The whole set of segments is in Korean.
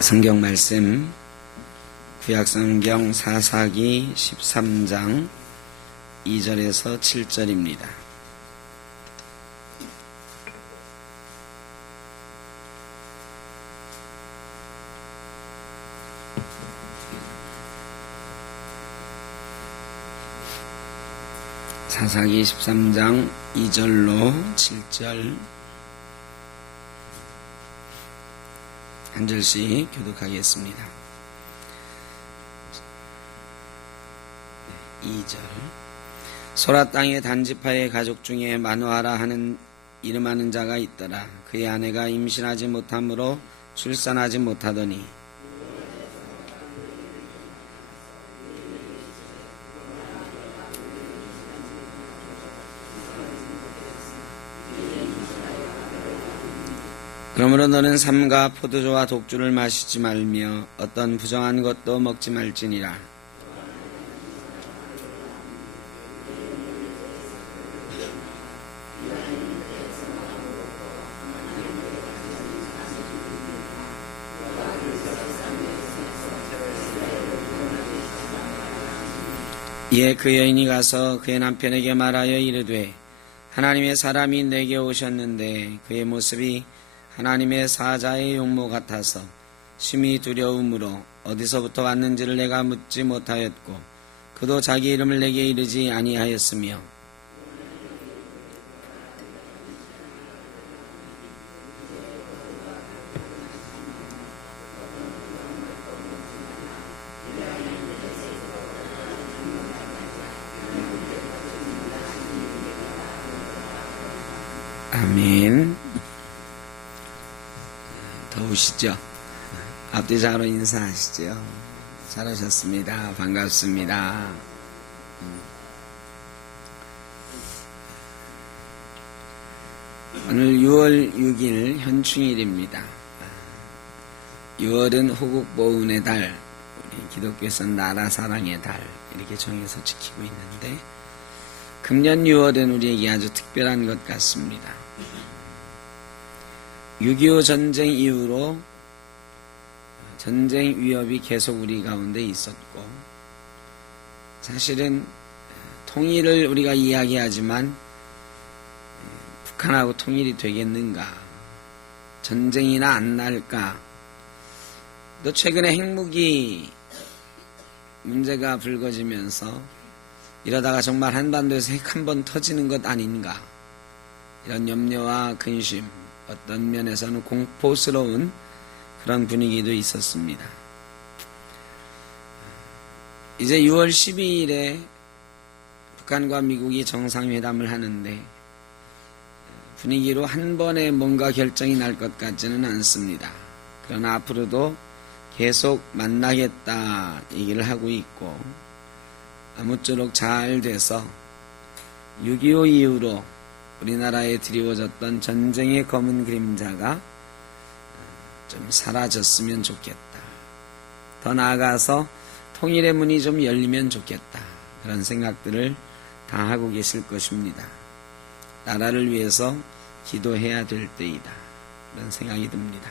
성경 말씀 구약성경 사사기 13장 2절에서 7절입니다. 사사기 13장 2절로 7절 한 절씩 교독하겠습니다. 2절 소라 땅의 단지파의 가족 중에 마누아라 하는 이름하는 자가 있더라. 그의 아내가 임신하지 못하므로 출산하지 못하더니 그러므로 너는 삼가 포도주와 독주를 마시지 말며 어떤 부정한 것도 먹지 말지니라. 이에 그 여인이 가서 그의 남편에게 말하여 이르되 하나님의 사람이 내게 오셨는데 그의 모습이 하나님의 사자의 용모 같아서 심히 두려움으로 어디서부터 왔는지를 내가 묻지 못하였고 그도 자기 이름을 내게 이르지 아니하였으며 아멘. 더우시죠? 앞뒤 자로 인사하시죠. 잘하셨습니다. 반갑습니다. 오늘 6월 6일 현충일입니다. 6월은 호국보훈의 달, 우리 기독교에서는 나라사랑의 달 이렇게 정해서 지키고 있는데 금년 6월은 우리에게 아주 특별한 것 같습니다. 6.25 전쟁 이후로 전쟁 위협이 계속 우리 가운데 있었고 사실은 통일을 우리가 이야기하지만 북한하고 통일이 되겠는가, 전쟁이나 안 날까, 또 최근에 핵무기 문제가 불거지면서 이러다가 정말 한반도에서 핵 한 번 터지는 것 아닌가, 이런 염려와 근심, 어떤 면에서는 공포스러운 그런 분위기도 있었습니다. 이제 6월 12일에 북한과 미국이 정상회담을 하는데 분위기로 한 번에 뭔가 결정이 날 것 같지는 않습니다. 그러나 앞으로도 계속 만나겠다 얘기를 하고 있고 아무쪼록 잘 돼서 6.25 이후로 우리나라에 드리워졌던 전쟁의 검은 그림자가 좀 사라졌으면 좋겠다. 더 나아가서 통일의 문이 좀 열리면 좋겠다. 그런 생각들을 다 하고 계실 것입니다. 나라를 위해서 기도해야 될 때이다. 그런 생각이 듭니다.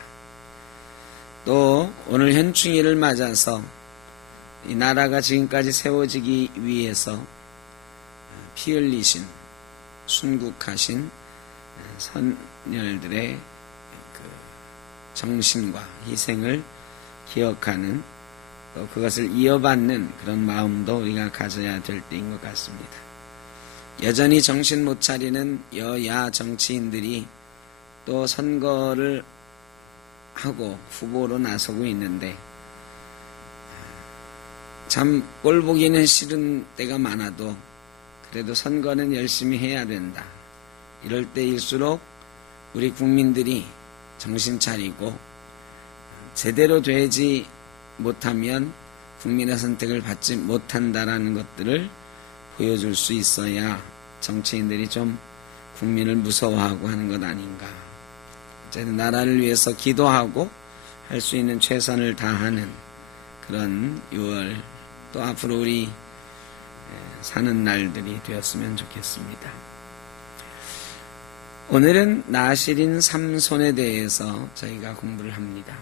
또 오늘 현충일을 맞아서 이 나라가 지금까지 세워지기 위해서 피 흘리신 순국하신 선열들의 그 정신과 희생을 기억하는 또 그것을 이어받는 그런 마음도 우리가 가져야 될 때인 것 같습니다. 여전히 정신 못 차리는 여야 정치인들이 또 선거를 하고 후보로 나서고 있는데 참 꼴보기는 싫은 때가 많아도 그래도 선거는 열심히 해야 된다. 이럴 때일수록 우리 국민들이 정신 차리고 제대로 되지 못하면 국민의 선택을 받지 못한다라는 것들을 보여줄 수 있어야 정치인들이 좀 국민을 무서워하고 하는 것 아닌가. 어쨌든 나라를 위해서 기도하고 할 수 있는 최선을 다하는 그런 6월 또 앞으로 우리 사는 날들이 되었으면 좋겠습니다. 오늘은 나실인 삼손에 대해서 저희가 공부를 합니다.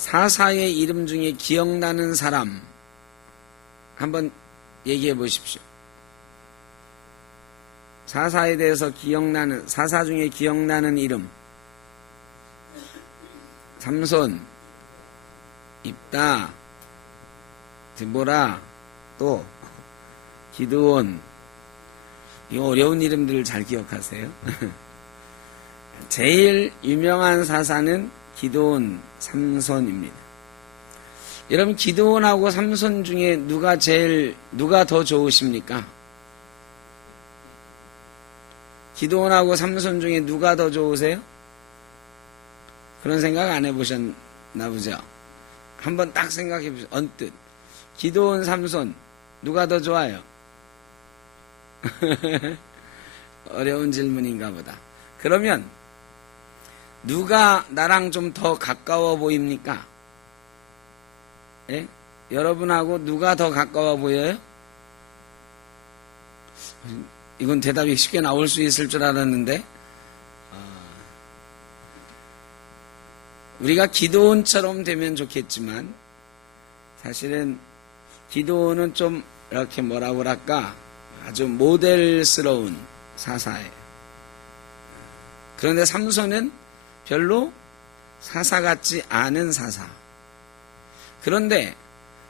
사사의 이름 중에 기억나는 사람 한번 얘기해 보십시오. 사사에 대해서 기억나는, 사사 중에 기억나는 이름. 삼손, 입다, 드보라, 또 기드온. 이 어려운 이름들을 잘 기억하세요. 제일 유명한 사사는 기드온, 삼손입니다. 여러분, 기드온하고 삼손 중에 누가 더 좋으십니까? 기드온하고 삼손 중에 누가 더 좋으세요? 그런 생각 안 해보셨나 보죠? 한번 딱 생각해 보세요. 언뜻. 기드온, 삼손, 누가 더 좋아요? 어려운 질문인가 보다. 그러면, 누가 나랑 좀 더 가까워 보입니까? 예? 여러분하고 누가 더 가까워 보여요? 이건 대답이 쉽게 나올 수 있을 줄 알았는데, 우리가 기드온처럼 되면 좋겠지만, 사실은 기드온은 좀 이렇게 뭐라고 그럴까, 아주 모델스러운 사사예요. 그런데 삼손은 별로 사사 같지 않은 사사. 그런데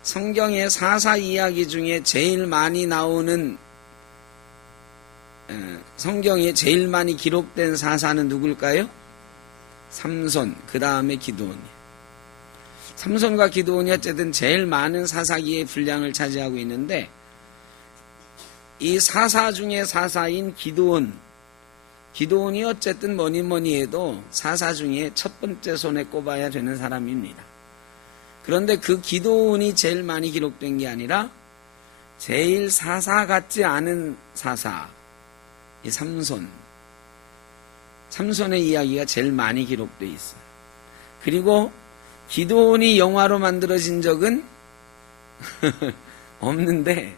성경의 사사 이야기 중에 제일 많이 나오는, 성경에 제일 많이 기록된 사사는 누굴까요? 삼손, 그 다음에 기드온이에요. 삼손과 기드온이 어쨌든 제일 많은 사사기의 분량을 차지하고 있는데, 이 사사 중에 사사인 기드온이 어쨌든 뭐니 해도 사사 중에 첫 번째 손에 꼽아야 되는 사람입니다. 그런데 그 기드온이 제일 많이 기록된 게 아니라 제일 사사 같지 않은 사사, 이 삼손의 이야기가 제일 많이 기록되어 있어요. 그리고 기드온이 영화로 만들어진 적은 없는데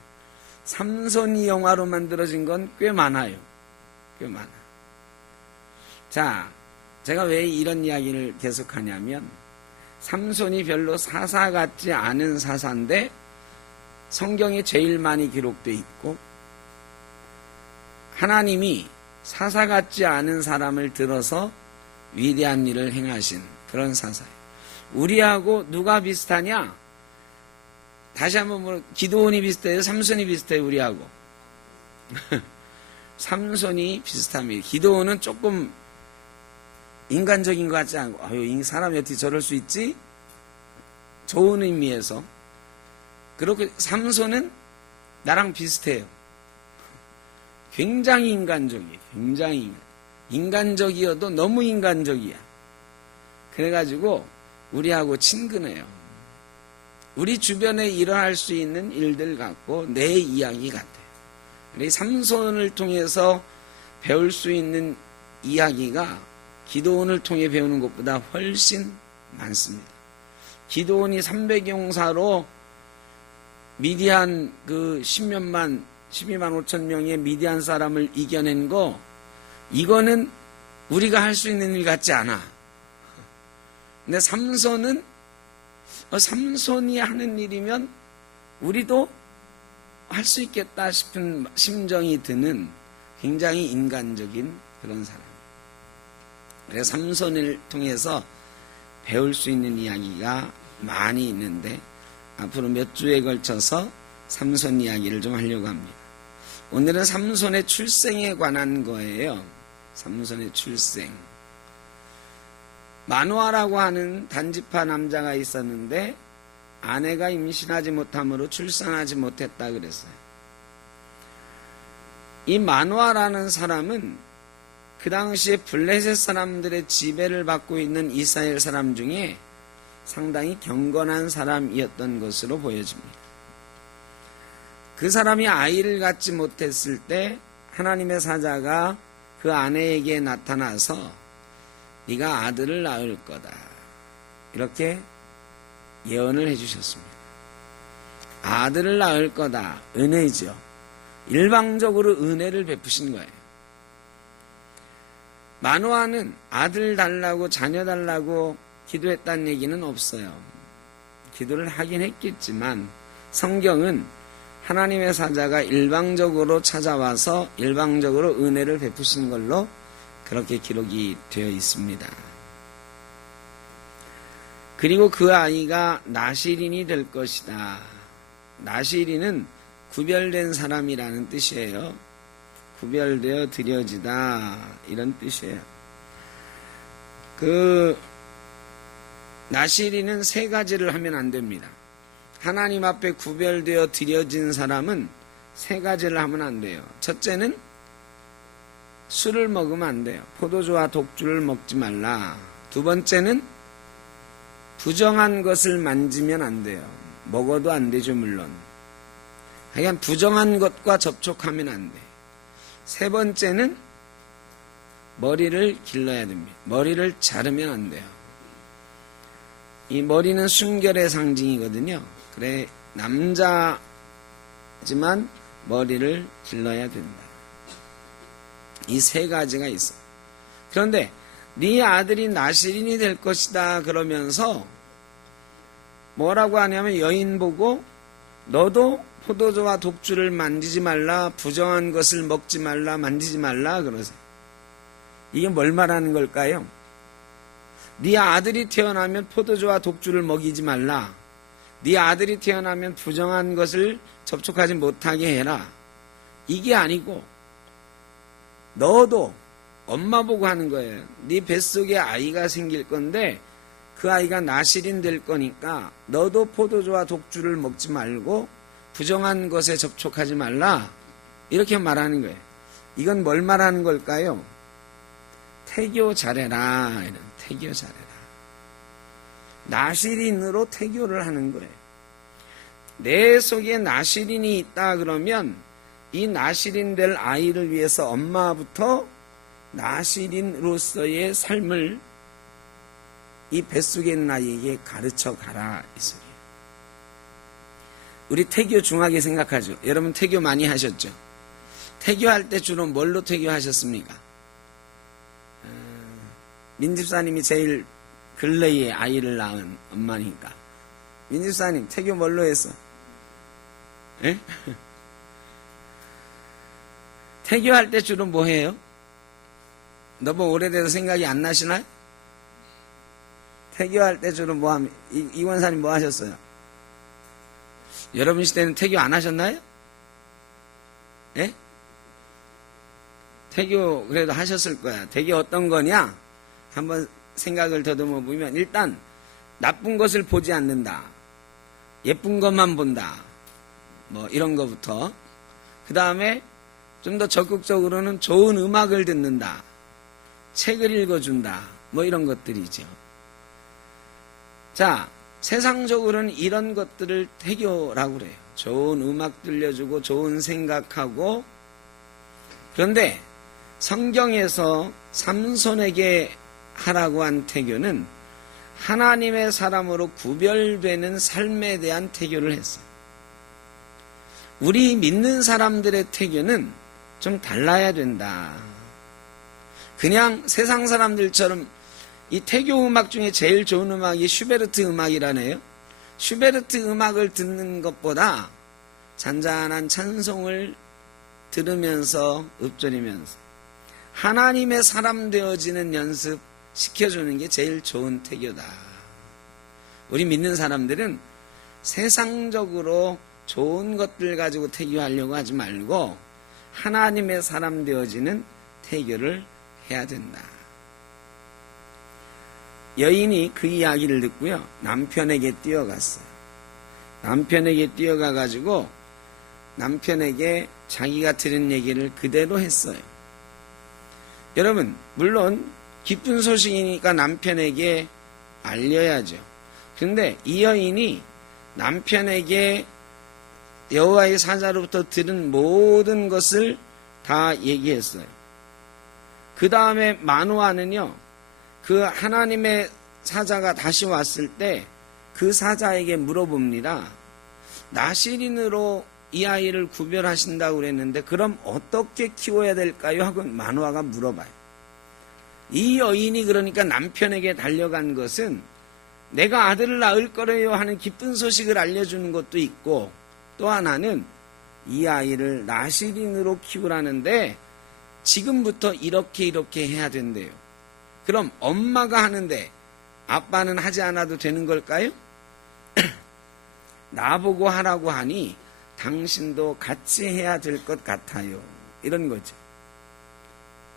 삼손이 영화로 만들어진 건 꽤 많아요. 꽤 많아. 자, 제가 왜 이런 이야기를 계속하냐면, 삼손이 별로 사사 같지 않은 사사인데 성경에 제일 많이 기록되어 있고, 하나님이 사사 같지 않은 사람을 들어서 위대한 일을 행하신 그런 사사예요. 우리하고 누가 비슷하냐? 다시 한번 기드온이 비슷해요? 삼손이 비슷해요? 우리하고? 삼손이 비슷합니다. 기드온은 조금 인간적인 것 같지 않고, 아유, 사람이 어떻게 저럴 수 있지? 좋은 의미에서. 그렇고 삼손은 나랑 비슷해요. 굉장히 인간적이에요. 굉장히 인간적이어도 너무 인간적이야. 그래가지고 우리하고 친근해요. 우리 주변에 일어날 수 있는 일들 같고 내 이야기 같아요. 우리 삼손을 통해서 배울 수 있는 이야기가 기드온을 통해 배우는 것보다 훨씬 많습니다. 기드온이 300용사로 미디안 그 12만 5천 명의 미디안 사람을 이겨낸 거, 이거는 우리가 할 수 있는 일 같지 않아. 근데 삼손은 삼손이 하는 일이면 우리도 할 수 있겠다 싶은 심정이 드는 굉장히 인간적인 그런 사람. 그래서 삼손을 통해서 배울 수 있는 이야기가 많이 있는데, 앞으로 몇 주에 걸쳐서 삼손 이야기를 좀 하려고 합니다. 오늘은 삼손의 출생에 관한 거예요. 삼손의 출생. 마누아라고 하는 단지파 남자가 있었는데 아내가 임신하지 못함으로 출산하지 못했다 그랬어요. 이 마누아라는 사람은 그 당시에 블레셋 사람들의 지배를 받고 있는 이스라엘 사람 중에 상당히 경건한 사람이었던 것으로 보여집니다. 그 사람이 아이를 갖지 못했을 때 하나님의 사자가 그 아내에게 나타나서 네가 아들을 낳을 거다, 이렇게 예언을 해주셨습니다. 아들을 낳을 거다, 은혜죠. 일방적으로 은혜를 베푸신 거예요. 마누아는 아들 달라고 자녀 달라고 기도했다는 얘기는 없어요. 기도를 하긴 했겠지만 성경은 하나님의 사자가 일방적으로 찾아와서 일방적으로 은혜를 베푸신 걸로 그렇게 기록이 되어 있습니다. 그리고 그 아이가 나시린이 될 것이다. 나시린은 구별된 사람이라는 뜻이에요. 구별되어 드려지다 이런 뜻이에요. 나시린은 세 가지를 하면 안 됩니다. 하나님 앞에 구별되어 드려진 사람은 세 가지를 하면 안 돼요. 첫째는 술을 먹으면 안 돼요. 포도주와 독주를 먹지 말라. 두 번째는 부정한 것을 만지면 안 돼요. 먹어도 안 되죠, 물론. 하여간 부정한 것과 접촉하면 안 돼요. 세 번째는 머리를 길러야 됩니다. 머리를 자르면 안 돼요. 이 머리는 순결의 상징이거든요. 그래, 남자지만 머리를 길러야 된다. 이 세 가지가 있어. 그런데 네 아들이 나시린이 될 것이다 그러면서 뭐라고 하냐면 여인 보고 너도 포도주와 독주를 만지지 말라, 부정한 것을 먹지 말라, 만지지 말라 그러세요. 이게 뭘 말하는 걸까요? 네 아들이 태어나면 포도주와 독주를 먹이지 말라. 네 아들이 태어나면 부정한 것을 접촉하지 못하게 해라. 이게 아니고 너도 엄마 보고 하는 거예요. 네 뱃속에 아이가 생길 건데 그 아이가 나시린 될 거니까 너도 포도주와 독주를 먹지 말고 부정한 것에 접촉하지 말라. 이렇게 말하는 거예요. 이건 뭘 말하는 걸까요? 태교 잘해라. 이런 태교 잘해라. 나시린으로 태교를 하는 거예요. 내 속에 나시린이 있다 그러면 이 나시린 될 아이를 위해서 엄마부터 나시린으로서의 삶을 이 뱃속에 있는 아이에게 가르쳐 가라 이 소리예요. 우리 태교 중하게 생각하죠. 여러분 태교 많이 하셨죠? 태교할 때 주로 뭘로 태교하셨습니까? 민집사님이 제일 근래에 아이를 낳은 엄마니까. 민집사님 태교 뭘로 했어? 에? 태교할 때 주로 뭐 해요? 너무 오래돼서 생각이 안 나시나요? 태교할 때 주로 뭐 하면, 이 권사님 뭐 하셨어요? 여러분 시대는 태교 안 하셨나요? 예? 태교 그래도 하셨을 거야. 태교 어떤 거냐? 한번 생각을 더듬어 보면 일단 나쁜 것을 보지 않는다. 예쁜 것만 본다. 뭐 이런 거부터. 그 다음에 좀 더 적극적으로는 좋은 음악을 듣는다. 책을 읽어준다. 뭐 이런 것들이죠. 자, 세상적으로는 이런 것들을 태교라고 그래요. 좋은 음악 들려주고 좋은 생각하고. 그런데 성경에서 삼손에게 하라고 한 태교는 하나님의 사람으로 구별되는 삶에 대한 태교를 했어요. 우리 믿는 사람들의 태교는 좀 달라야 된다. 그냥 세상 사람들처럼 이 태교 음악 중에 제일 좋은 음악이 슈베르트 음악이라네요. 슈베르트 음악을 듣는 것보다 잔잔한 찬송을 들으면서 읊조리면서 하나님의 사람 되어지는 연습 시켜주는 게 제일 좋은 태교다. 우리 믿는 사람들은 세상적으로 좋은 것들 가지고 태교하려고 하지 말고 하나님의 사람 되어지는 태교를 해야 된다. 여인이 그 이야기를 듣고요. 남편에게 뛰어갔어요. 남편에게 뛰어가가지고 남편에게 자기가 들은 얘기를 그대로 했어요. 여러분, 물론 기쁜 소식이니까 남편에게 알려야죠. 그런데 이 여인이 남편에게 여호와의 사자로부터 들은 모든 것을 다 얘기했어요. 그 다음에 마누아는요, 그 하나님의 사자가 다시 왔을 때 그 사자에게 물어봅니다. 나시린으로 이 아이를 구별하신다고 그랬는데 그럼 어떻게 키워야 될까요? 하고 마누아가 물어봐요. 이 여인이 그러니까 남편에게 달려간 것은 내가 아들을 낳을 거래요 하는 기쁜 소식을 알려주는 것도 있고, 또 하나는 이 아이를 나실인으로 키우라는데 지금부터 이렇게 해야 된대요. 그럼 엄마가 하는데 아빠는 하지 않아도 되는 걸까요? 나보고 하라고 하니 당신도 같이 해야 될 것 같아요. 이런 거죠.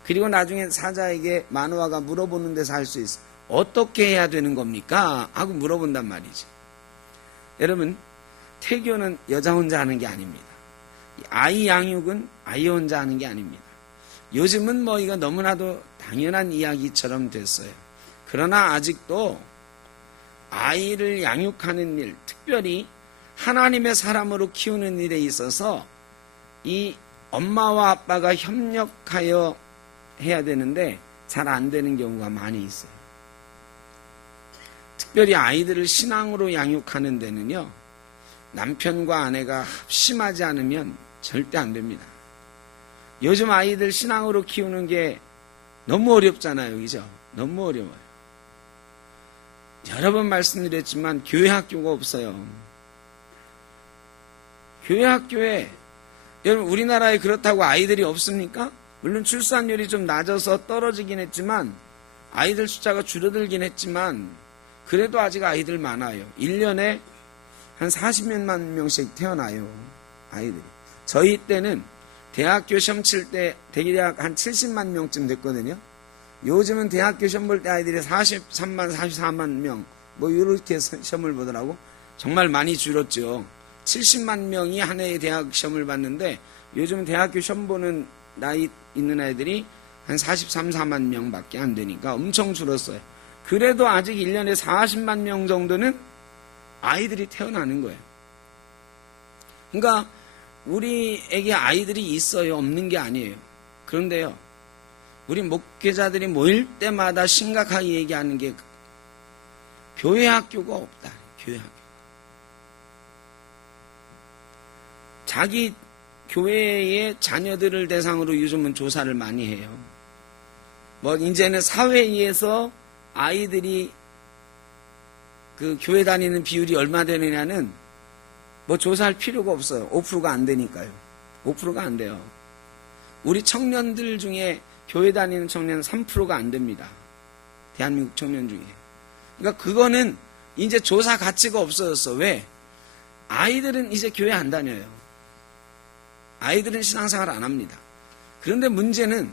그리고 나중에 사자에게 마노아가 물어보는 데서 할 수 있어. 어떻게 해야 되는 겁니까? 하고 물어본단 말이지. 여러분, 태교는 여자 혼자 하는 게 아닙니다. 아이 양육은 아이 혼자 하는 게 아닙니다. 요즘은 뭐 이거 너무나도 당연한 이야기처럼 됐어요. 그러나 아직도 아이를 양육하는 일, 특별히 하나님의 사람으로 키우는 일에 있어서 이 엄마와 아빠가 협력하여 해야 되는데 잘 안 되는 경우가 많이 있어요. 특별히 아이들을 신앙으로 양육하는 데는요, 남편과 아내가 합심하지 않으면 절대 안 됩니다. 요즘 아이들 신앙으로 키우는 게 너무 어렵잖아요. 그죠? 너무 어려워요. 여러 번 말씀드렸지만 교회 학교가 없어요. 교회 학교에, 여러분 우리나라에 그렇다고 아이들이 없습니까? 물론 출산율이 좀 낮아서 떨어지긴 했지만, 아이들 숫자가 줄어들긴 했지만 그래도 아직 아이들 많아요. 1년에 한 40몇만 명씩 태어나요. 아이들이. 저희 때는 대학교 시험 칠 때 대략 한 70만 명쯤 됐거든요. 요즘은 대학교 시험 볼 때 아이들이 43만, 44만 명 뭐 이렇게 시험을 보더라고. 정말 많이 줄었죠. 70만 명이 한 해의 대학 시험을 봤는데 요즘은 대학교 시험 보는 나이 있는 아이들이 한 43, 4만 명밖에 안 되니까 엄청 줄었어요. 그래도 아직 1년에 40만 명 정도는 아이들이 태어나는 거예요. 그러니까 우리에게 아이들이 있어요. 없는 게 아니에요. 그런데요, 우리 목회자들이 모일 때마다 심각하게 얘기하는 게 교회 학교가 없다. 교회 학교. 자기 교회의 자녀들을 대상으로 요즘은 조사를 많이 해요. 뭐 이제는 사회에서 아이들이 그 교회 다니는 비율이 얼마 되느냐는 뭐 조사할 필요가 없어요. 5%가 안 되니까요. 5%가 안 돼요. 우리 청년들 중에 교회 다니는 청년은 3%가 안 됩니다. 대한민국 청년 중에. 그러니까 그거는 이제 조사 가치가 없어졌어. 왜? 아이들은 이제 교회 안 다녀요. 아이들은 신앙생활 안 합니다. 그런데 문제는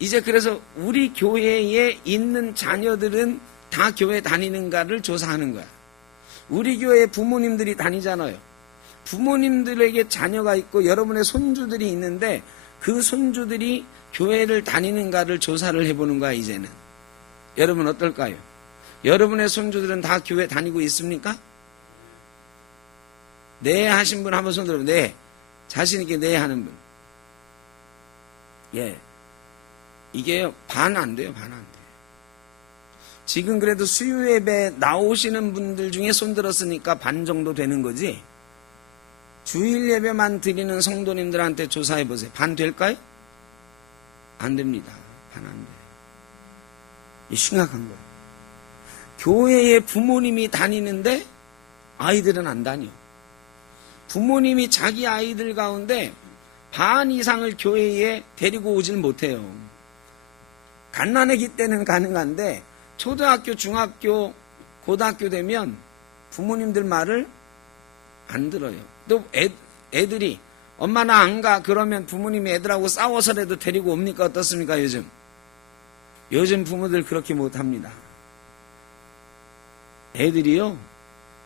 이제 그래서 우리 교회에 있는 자녀들은 다 교회 다니는가를 조사하는 거야. 우리 교회에 부모님들이 다니잖아요. 부모님들에게 자녀가 있고 여러분의 손주들이 있는데 그 손주들이 교회를 다니는가를 조사를 해보는 거야, 이제는. 여러분 어떨까요? 여러분의 손주들은 다 교회 다니고 있습니까? 네 하신 분 한번 손 들어보세요. 네. 자신있게 네 하는 분. 예. 이게 반 안 돼요, 반 안 돼요. 지금 그래도 수요 예배 나오시는 분들 중에 손 들었으니까 반 정도 되는 거지. 주일 예배만 드리는 성도님들한테 조사해 보세요. 반 될까요? 안 됩니다. 반 안 돼요. 이 심각한 거예요. 교회에 부모님이 다니는데 아이들은 안 다녀. 부모님이 자기 아이들 가운데 반 이상을 교회에 데리고 오질 못해요. 갓난아기 때는 가능한데 초등학교, 중학교, 고등학교 되면 부모님들 말을 안 들어요. 또 애들이 엄마 나 안 가 그러면 부모님이 애들하고 싸워서라도 데리고 옵니까? 어떻습니까? 요즘 부모들 그렇게 못합니다. 애들이요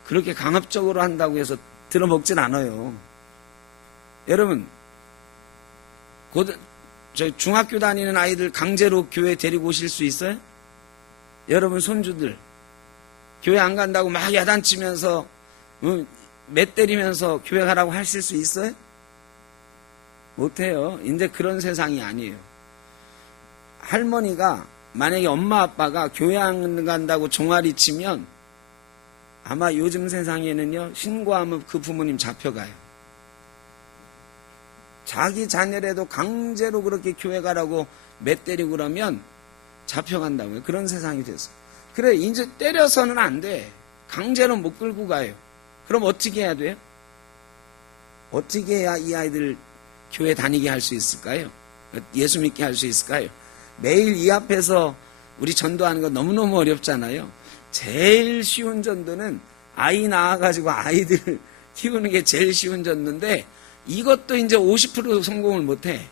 그렇게 강압적으로 한다고 해서 들어먹진 않아요. 여러분 저희 중학교 다니는 아이들 강제로 교회 데리고 오실 수 있어요? 여러분 손주들 교회 안 간다고 막 야단치면서 매 때리면서 교회 가라고 하실 수 있어요? 못해요. 이제 그런 세상이 아니에요. 할머니가 만약에 엄마 아빠가 교회 안 간다고 종아리 치면 아마 요즘 세상에는요 신고하면 그 부모님 잡혀가요. 자기 자녀라도 강제로 그렇게 교회 가라고 매 때리고 그러면 잡혀간다고요. 그런 세상이 됐어요. 그래, 이제 때려서는 안 돼. 강제로 못 끌고 가요. 그럼 어떻게 해야 돼요? 어떻게 해야 이 아이들 교회 다니게 할 수 있을까요? 예수 믿게 할 수 있을까요? 매일 이 앞에서 우리 전도하는 거 너무너무 어렵잖아요. 제일 쉬운 전도는 아이 낳아가지고 아이들 키우는 게 제일 쉬운 전도인데 이것도 이제 50% 성공을 못해.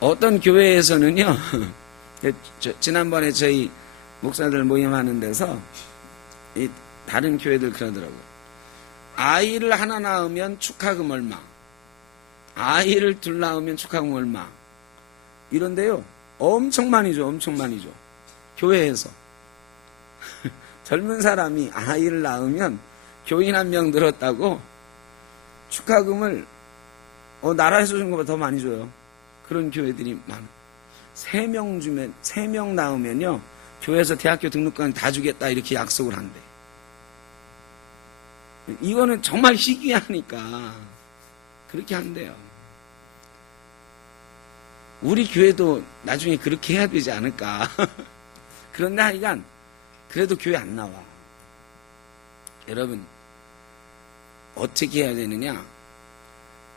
어떤 교회에서는요, 지난번에 저희 목사들 모임하는 데서 다른 교회들 그러더라고요. 아이를 하나 낳으면 축하금 얼마, 아이를 둘 낳으면 축하금 얼마, 이런데요, 엄청 많이 줘, 엄청 많이 줘. 교회에서. 젊은 사람이 아이를 낳으면 교인 한 명 늘었다고 축하금을 나라에서 준 것보다 더 많이 줘요. 그런 교회들이 많아요. 3명 낳으면요, 교회에서 대학교 등록금 다 주겠다 이렇게 약속을 한대. 이거는 정말 희귀하니까 그렇게 한대요. 우리 교회도 나중에 그렇게 해야 되지 않을까. 그런데 하여간 그래도 교회 안 나와. 여러분, 어떻게 해야 되느냐?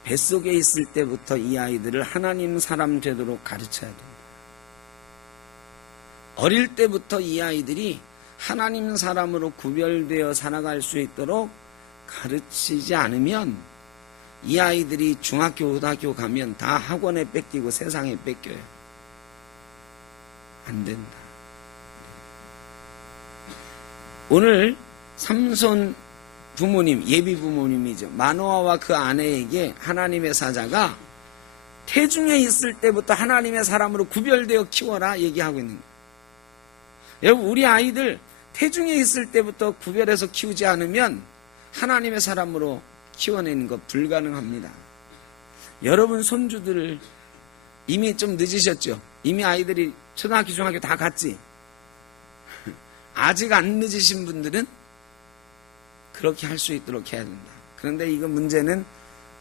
뱃속에 있을 때부터 이 아이들을 하나님 사람 되도록 가르쳐야 됩니다. 어릴 때부터 이 아이들이 하나님 사람으로 구별되어 살아갈 수 있도록 가르치지 않으면 이 아이들이 중학교, 고등학교 가면 다 학원에 뺏기고 세상에 뺏겨요. 안 된다. 오늘 삼손 부모님, 예비 부모님이죠. 마노아와 그 아내에게 하나님의 사자가 태중에 있을 때부터 하나님의 사람으로 구별되어 키워라 얘기하고 있는 거예요. 여러분, 우리 아이들 태중에 있을 때부터 구별해서 키우지 않으면 하나님의 사람으로 키워내는 것 불가능합니다. 여러분 손주들 이미 좀 늦으셨죠? 이미 아이들이 초등학교, 중학교 다 갔지? 아직 안 늦으신 분들은 그렇게 할 수 있도록 해야 된다. 그런데 이거 문제는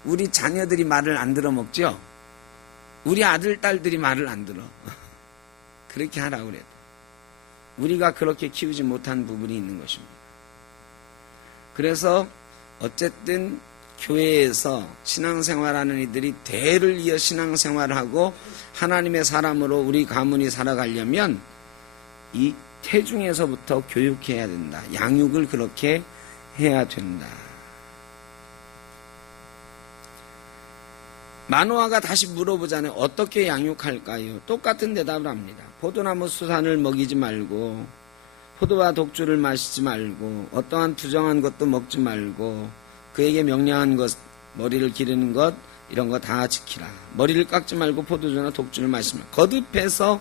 우리 자녀들이 말을 안 들어 먹죠? 우리 아들, 딸들이 말을 안 들어. 그렇게 하라고 그래도. 우리가 그렇게 키우지 못한 부분이 있는 것입니다. 그래서 어쨌든 교회에서 신앙생활하는 이들이 대를 이어 신앙생활하고 하나님의 사람으로 우리 가문이 살아가려면 이 태중에서부터 교육해야 된다. 양육을 그렇게 해야 된다. 마노아가 다시 물어보잖아요. 어떻게 양육할까요? 똑같은 대답을 합니다. 포도나무 수산을 먹이지 말고 포도와 독주를 마시지 말고 어떠한 부정한 것도 먹지 말고 그에게 명령한 것, 머리를 기르는 것 이런 거 다 지키라. 머리를 깎지 말고 포도주나 독주를 마시지 말고 거듭해서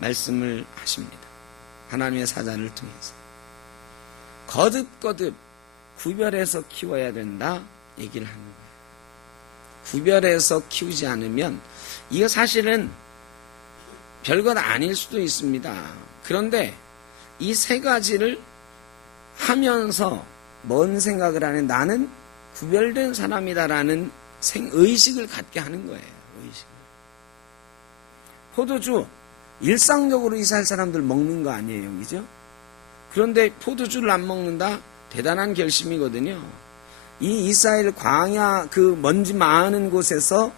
말씀을 하십니다. 하나님의 사자를 통해서 거듭 구별해서 키워야 된다 얘기를 하는 거예요. 구별해서 키우지 않으면 이거 사실은 별것 아닐 수도 있습니다. 그런데 이 세 가지를 하면서 뭔 생각을 하는 나는 구별된 사람이다라는 의식을 갖게 하는 거예요. 의식을. 포도주 일상적으로 이스라엘 사람들 먹는 거 아니에요. 그죠? 그런데 포도주를 안 먹는다? 대단한 결심이거든요. 이 이스라엘 광야 그 먼지 많은 곳에서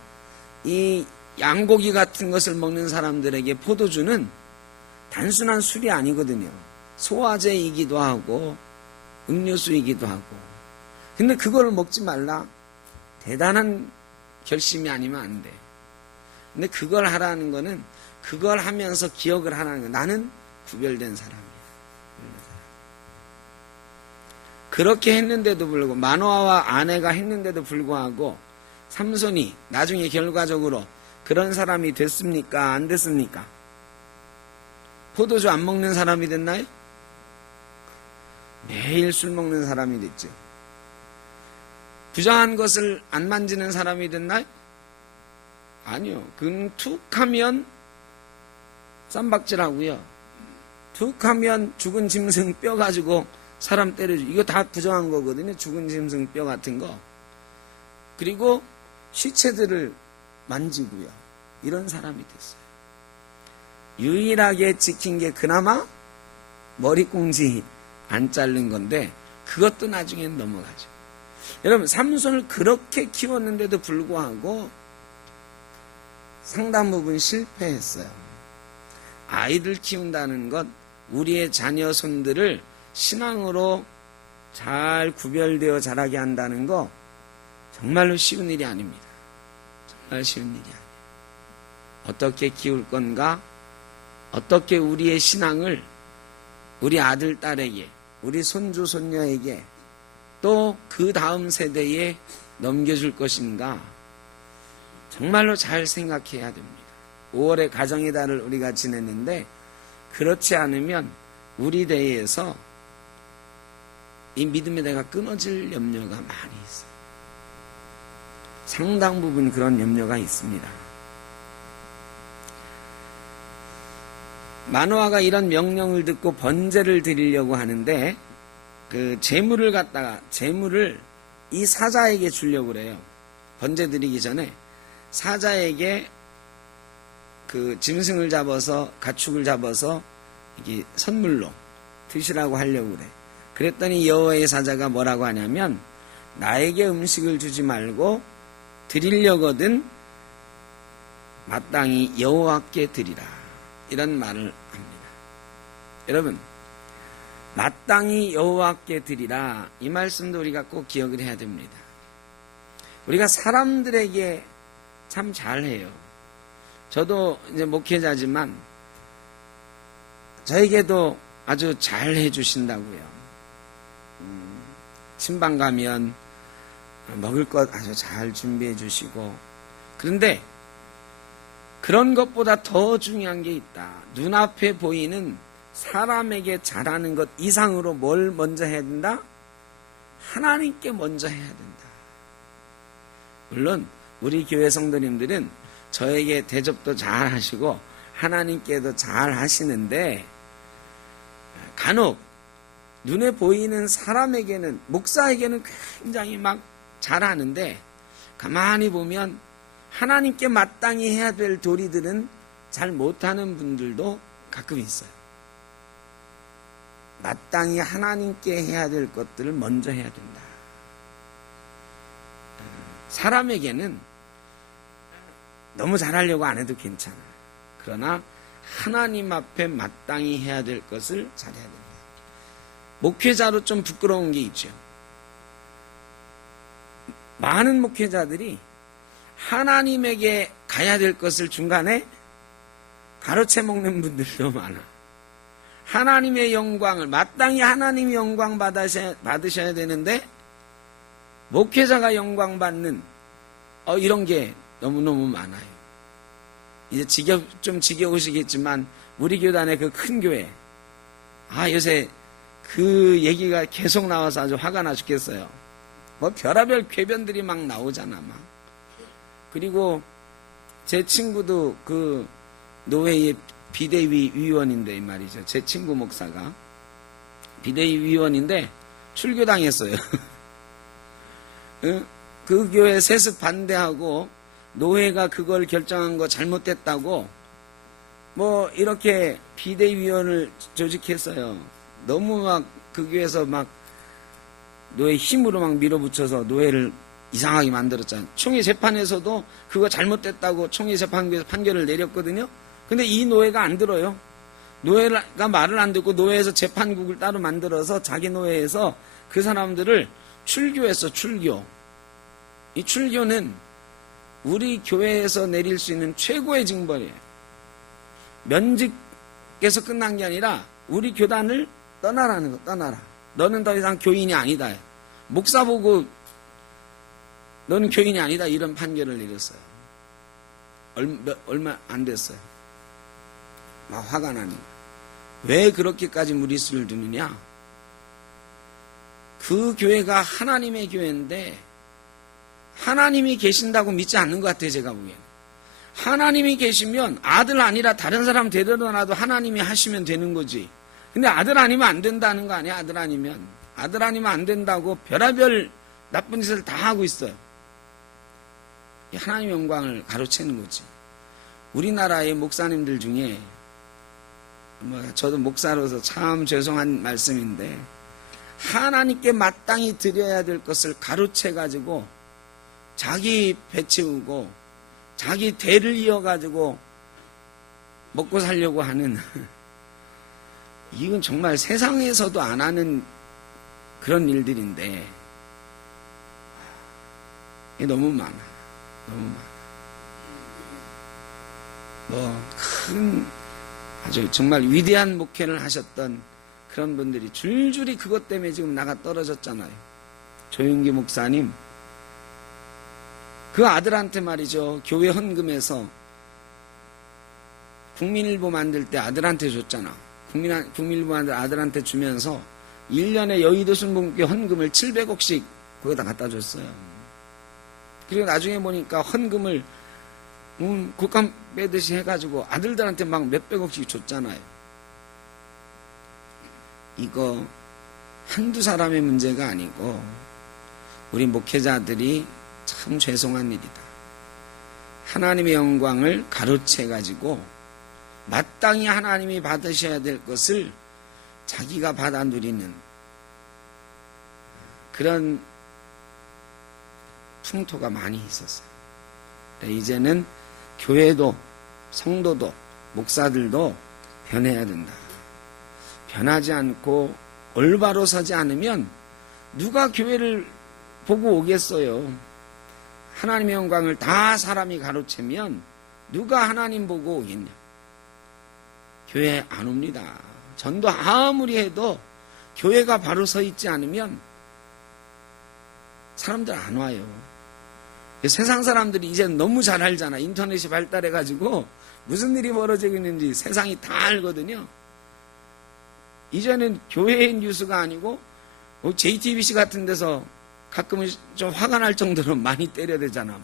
이 양고기 같은 것을 먹는 사람들에게 포도주는 단순한 술이 아니거든요. 소화제이기도 하고 음료수이기도 하고. 근데 그걸 먹지 말라? 대단한 결심이 아니면 안 돼. 근데 그걸 하라는 거는 그걸 하면서 기억을 하라는 거야. 나는 구별된 사람이야. 그렇게 했는데도 불구하고 마노아와 아내가 했는데도 불구하고 삼손이 나중에 결과적으로 그런 사람이 됐습니까? 안 됐습니까? 포도주 안 먹는 사람이 됐나요? 매일 술 먹는 사람이 됐죠. 부정한 것을 안 만지는 사람이 됐나요? 아니요. 그는 툭 하면 쌈박질하고요. 툭 하면 죽은 짐승 뼈 가지고 사람 때려주고 이거 다 부정한 거거든요. 죽은 짐승 뼈 같은 거. 그리고 시체들을 만지고요. 이런 사람이 됐어요. 유일하게 지킨 게 그나마 머리꽁지 안 자른 건데 그것도 나중엔 넘어가죠. 여러분, 삼손을 그렇게 키웠는데도 불구하고 상당 부분 실패했어요. 아이들 키운다는 것, 우리의 자녀 손들을 신앙으로 잘 구별되어 자라게 한다는 거 정말로 쉬운 일이 아닙니다. 정말 쉬운 일이 아니에요. 어떻게 키울 건가? 어떻게 우리의 신앙을 우리 아들, 딸에게, 우리 손주, 손녀에게 또 그 다음 세대에 넘겨줄 것인가? 정말로 잘 생각해야 됩니다. 5월의 가정의 달을 우리가 지냈는데 그렇지 않으면 우리 대에서 이 믿음의 대가 끊어질 염려가 많이 있어요. 상당 부분 그런 염려가 있습니다. 마노아가 이런 명령을 듣고 번제를 드리려고 하는데 그 재물을 이 사자에게 주려고 그래요. 번제 드리기 전에 사자에게 그 짐승을 잡아서 가축을 잡아서 이게 선물로 드시라고 하려고 그래. 그랬더니 여호와의 사자가 뭐라고 하냐면 나에게 음식을 주지 말고 드리려거든 마땅히 여호와께 드리라. 이런 말을 합니다. 여러분, 마땅히 여호와께 드리라. 이 말씀도 우리가 꼭 기억을 해야 됩니다. 우리가 사람들에게 참 잘해요. 저도 이제 목회자지만 저에게도 아주 잘 해주신다고요. 친방 가면 먹을 것 아주 잘 준비해 주시고, 그런데 그런 것보다 더 중요한 게 있다. 눈앞에 보이는 사람에게 잘하는 것 이상으로 뭘 먼저 해야 된다? 하나님께 먼저 해야 된다. 물론 우리 교회 성도님들은 저에게 대접도 잘 하시고 하나님께도 잘 하시는데 간혹 눈에 보이는 사람에게는, 목사에게는 굉장히 막 잘하는데 가만히 보면 하나님께 마땅히 해야 될 도리들은 잘 못하는 분들도 가끔 있어요. 마땅히 하나님께 해야 될 것들을 먼저 해야 된다. 사람에게는 너무 잘하려고 안 해도 괜찮아. 그러나 하나님 앞에 마땅히 해야 될 것을 잘해야 된다. 목회자로 좀 부끄러운 게 있죠. 많은 목회자들이 하나님에게 가야 될 것을 중간에 가로채 먹는 분들도 많아. 하나님의 영광을, 마땅히 하나님의 영광 받으셔야 되는데 목회자가 영광 받는 이런 게 너무너무 많아요. 이제 좀 지겨우시겠지만 우리 교단의 그 큰 교회, 요새 그 얘기가 계속 나와서 아주 화가 나 죽겠어요. 뭐 별의별 궤변들이 막 나오잖아 막. 그리고 제 친구도 그 노회의 비대위 위원인데 말이죠. 제 친구 목사가 비대위 위원인데 출교당했어요. 그 교회 세습 반대하고 노회가 그걸 결정한 거 잘못됐다고 뭐 이렇게 비대위원을 조직했어요. 너무 막 그 교회에서 막 노예 힘으로 막 밀어붙여서 노예를 이상하게 만들었잖아요. 총회 재판에서도 그거 잘못됐다고 총회 재판국에서 판결을 내렸거든요. 근데 이 노예가 안 들어요. 노예가 말을 안 듣고 노예에서 재판국을 따로 만들어서 자기 노예에서 그 사람들을 출교했어. 출교. 이 출교는 우리 교회에서 내릴 수 있는 최고의 징벌이에요. 면직에서 끝난 게 아니라 우리 교단을 떠나라는 거. 떠나라. 너는 더 이상 교인이 아니다. 목사 보고 너는 교인이 아니다. 이런 판결을 내렸어요. 얼마 안 됐어요. 막 화가 나는 거예요. 왜 그렇게까지 무리수를 두느냐? 그 교회가 하나님의 교회인데 하나님이 계신다고 믿지 않는 것 같아요. 제가 보기에는. 하나님이 계시면 아들 아니라 다른 사람 데려다 놔도 하나님이 하시면 되는 거지. 근데 아들 아니면 안 된다는 거 아니야? 아들 아니면 안 된다고 별의별 나쁜 짓을 다 하고 있어요. 하나님의 영광을 가로채는 거지. 우리나라의 목사님들 중에 저도 목사로서 참 죄송한 말씀인데 하나님께 마땅히 드려야 될 것을 가로채 가지고 자기 배 채우고 자기 대를 이어가지고 먹고 살려고 하는 이건 정말 세상에서도 안 하는 그런 일들인데 이게 너무 많아. 큰 아주 정말 위대한 목회를 하셨던 그런 분들이 줄줄이 그것 때문에 지금 나가 떨어졌잖아요. 조윤기 목사님 그 아들한테 말이죠. 교회 헌금에서 국민일보 만들 때 아들한테 줬잖아. 국민일보 만들 아들한테 주면서 1년에 여의도 순복음교회 헌금을 700억씩 거기다 갖다 줬어요. 그리고 나중에 보니까 헌금을 국감 빼듯이 해가지고 아들들한테 막 몇백억씩 줬잖아요. 이거 한두 사람의 문제가 아니고 우리 목회자들이 참 죄송한 일이다. 하나님의 영광을 가로채가지고 마땅히 하나님이 받으셔야 될 것을 자기가 받아 누리는 그런 풍토가 많이 있었어요. 이제는 교회도 성도도 목사들도 변해야 된다. 변하지 않고 올바로 서지 않으면 누가 교회를 보고 오겠어요. 하나님의 영광을 다 사람이 가로채면 누가 하나님 보고 오겠냐. 교회 안 옵니다. 전도 아무리 해도 교회가 바로 서 있지 않으면 사람들 안 와요. 세상 사람들이 이제 너무 잘 알잖아. 인터넷이 발달해가지고 무슨 일이 벌어지고 있는지 세상이 다 알거든요. 이제는 교회의 뉴스가 아니고 JTBC 같은 데서 가끔은 좀 화가 날 정도로 많이 때려대잖아. 막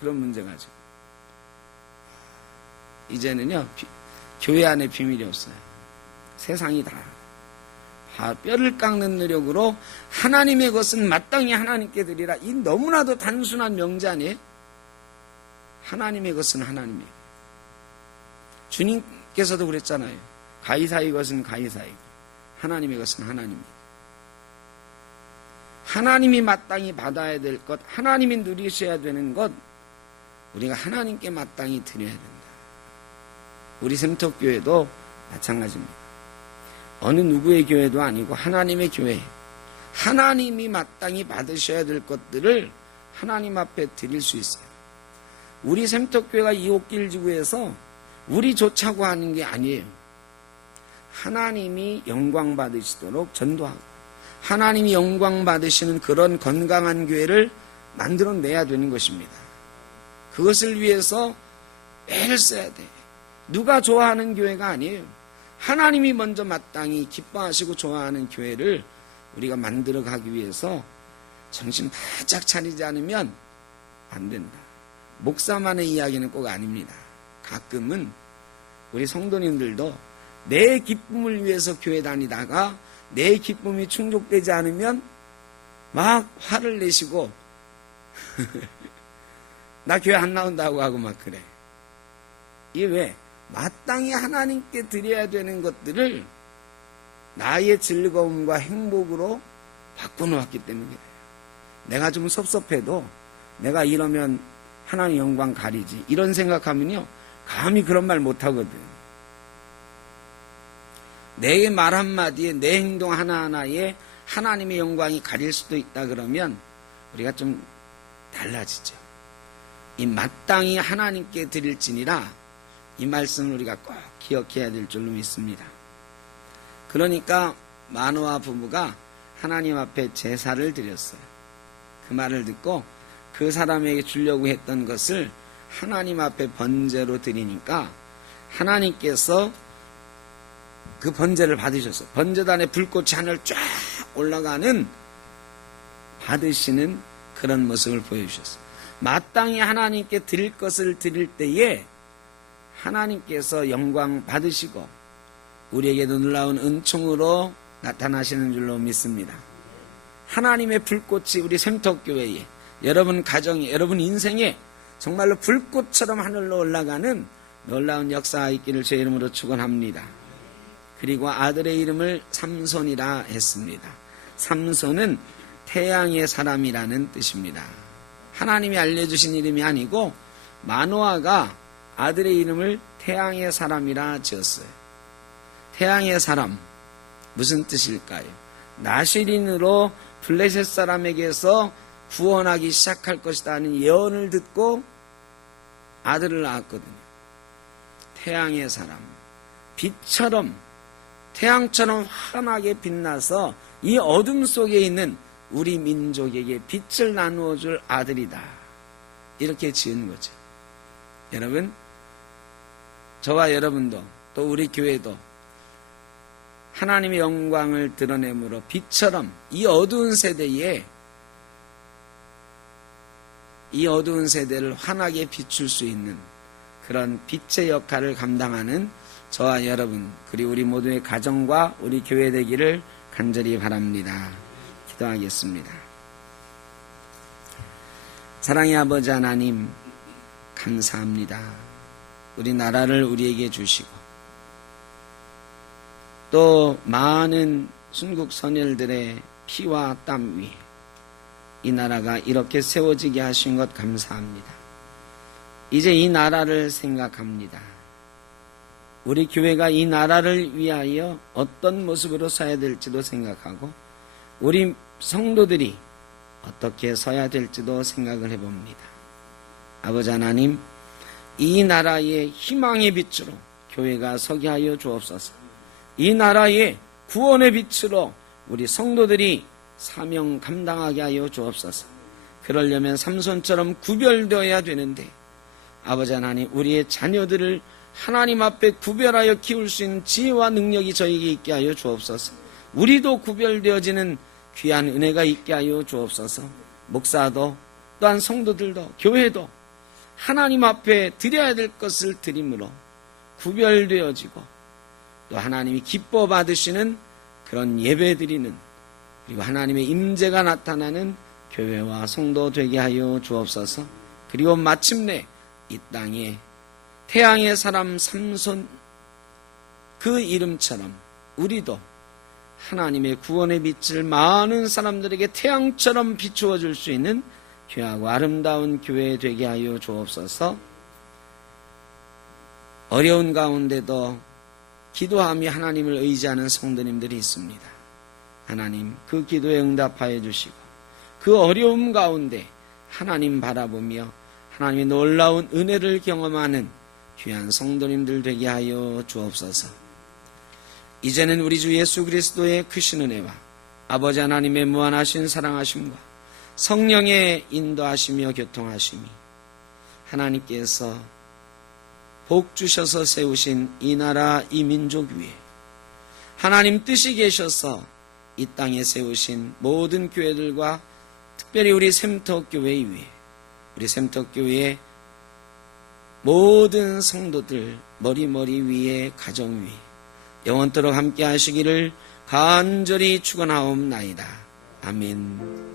그런 문제 가지고 이제는요 교회 안에 비밀이 없어요. 세상이 다 뼈를 깎는 노력으로 하나님의 것은 마땅히 하나님께 드리라. 이 너무나도 단순한 명제 아니에요? 하나님의 것은 하나님이에요. 주님께서도 그랬잖아요. 가이사의 것은 가이사이고 하나님의 것은 하나님이에요. 하나님이 마땅히 받아야 될 것, 하나님이 누리셔야 되는 것, 우리가 하나님께 마땅히 드려야 된다. 우리 샘터교회도 마찬가지입니다. 어느 누구의 교회도 아니고 하나님의 교회, 하나님이 마땅히 받으셔야 될 것들을 하나님 앞에 드릴 수 있어요. 우리 샘터교회가 이옥길 지구에서 우리 좋자고 하는 게 아니에요. 하나님이 영광 받으시도록 전도하고 하나님이 영광 받으시는 그런 건강한 교회를 만들어내야 되는 것입니다. 그것을 위해서 애를 써야 돼. 누가 좋아하는 교회가 아니에요. 하나님이 먼저 마땅히 기뻐하시고 좋아하는 교회를 우리가 만들어가기 위해서 정신 바짝 차리지 않으면 안 된다. 목사만의 이야기는 꼭 아닙니다. 가끔은 우리 성도님들도 내 기쁨을 위해서 교회 다니다가 내 기쁨이 충족되지 않으면 막 화를 내시고 나 교회 안 나온다고 하고 막 그래. 이게 왜? 마땅히 하나님께 드려야 되는 것들을 나의 즐거움과 행복으로 바꿔놓았기 때문이에요. 내가 좀 섭섭해도 내가 이러면 하나님 영광 가리지 이런 생각하면요 감히 그런 말 못하거든. 내 말 한마디에 내 행동 하나하나에 하나님의 영광이 가릴 수도 있다 그러면 우리가 좀 달라지죠. 이 마땅히 하나님께 드릴지니라 이 말씀을 우리가 꼭 기억해야 될 줄로 믿습니다. 그러니까 마노아 부부가 하나님 앞에 제사를 드렸어요. 그 말을 듣고 그 사람에게 주려고 했던 것을 하나님 앞에 번제로 드리니까 하나님께서 그 번제를 받으셨어요. 번제단에 불꽃이 하늘 쫙 올라가는 받으시는 그런 모습을 보여주셨어요. 마땅히 하나님께 드릴 것을 드릴 때에 하나님께서 영광 받으시고 우리에게도 놀라운 은총으로 나타나시는 줄로 믿습니다. 하나님의 불꽃이 우리 샘터교회에 여러분 가정에 여러분 인생에 정말로 불꽃처럼 하늘로 올라가는 놀라운 역사가 있기를 제 이름으로 축원합니다. 그리고 아들의 이름을 삼손이라 했습니다. 삼손은 태양의 사람이라는 뜻입니다. 하나님이 알려주신 이름이 아니고 마노아가 아들의 이름을 태양의 사람이라 지었어요. 태양의 사람, 무슨 뜻일까요? 나실인으로 블레셋 사람에게서 구원하기 시작할 것이다 하는 예언을 듣고 아들을 낳았거든요. 태양의 사람, 빛처럼 태양처럼 환하게 빛나서 이 어둠 속에 있는 우리 민족에게 빛을 나누어 줄 아들이다. 이렇게 지은 거죠. 여러분, 저와 여러분도 또 우리 교회도 하나님의 영광을 드러내므로 빛처럼 이 어두운 세대를 환하게 비출 수 있는 그런 빛의 역할을 감당하는 저와 여러분, 그리고 우리 모두의 가정과 우리 교회 되기를 간절히 바랍니다. 기도하겠습니다. 사랑의 아버지 하나님, 감사합니다. 우리 나라를 우리에게 주시고 또 많은 순국 선열들의 피와 땀 위에 이 나라가 이렇게 세워지게 하신 것 감사합니다. 이제 이 나라를 생각합니다. 우리 교회가 이 나라를 위하여 어떤 모습으로 서야 될지도 생각하고 우리 성도들이 어떻게 서야 될지도 생각을 해봅니다. 아버지 하나님, 이 나라의 희망의 빛으로 교회가 서게 하여 주옵소서. 이 나라의 구원의 빛으로 우리 성도들이 사명 감당하게 하여 주옵소서. 그러려면 삼손처럼 구별되어야 되는데 아버지 하나님, 우리의 자녀들을 하나님 앞에 구별하여 키울 수 있는 지혜와 능력이 저에게 있게 하여 주옵소서. 우리도 구별되어지는 귀한 은혜가 있게 하여 주옵소서. 목사도 또한 성도들도 교회도 하나님 앞에 드려야 될 것을 드림으로 구별되어지고 또 하나님이 기뻐 받으시는 그런 예배 드리는, 그리고 하나님의 임재가 나타나는 교회와 성도 되게 하여 주옵소서. 그리고 마침내 이 땅에 태양의 사람 삼손 그 이름처럼 우리도 하나님의 구원의 빛을 많은 사람들에게 태양처럼 비추어 줄 수 있는 귀하고 아름다운 교회 되게 하여 주옵소서. 어려운 가운데도 기도하며 하나님을 의지하는 성도님들이 있습니다. 하나님, 그 기도에 응답하여 주시고 그 어려움 가운데 하나님 바라보며 하나님의 놀라운 은혜를 경험하는 귀한 성도님들 되게 하여 주옵소서. 이제는 우리 주 예수 그리스도의 크신 은혜와 아버지 하나님의 무한하신 사랑하심과 성령의 인도하시며 교통하심이 하나님께서 복 주셔서 세우신 이 나라 이 민족 위에 하나님 뜻이 계셔서 이 땅에 세우신 모든 교회들과 특별히 우리 샘터교회 위에 우리 샘터교회의 모든 성도들 머리 위에 가정 위에 영원토록 함께 하시기를 간절히 축원하옵나이다. 아멘.